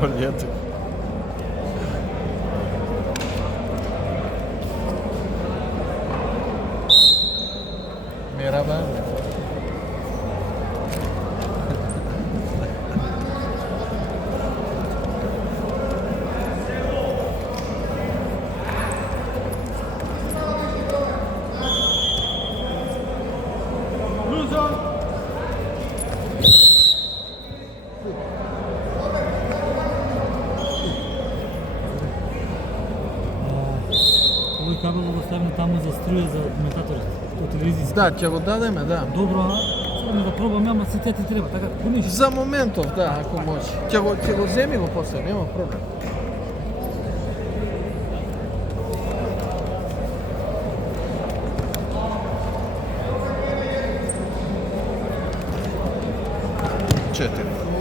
Boljetu. Merhaba. Овој кабел го ставим таму за струја за коментаторите, од телевизијски. Да, ќе го дадеме, да. Добро, само да пробам, ама се ти треба, така, помиш? За моментов, да, ако може. Ќе го земи го после, нема проблем. Четири.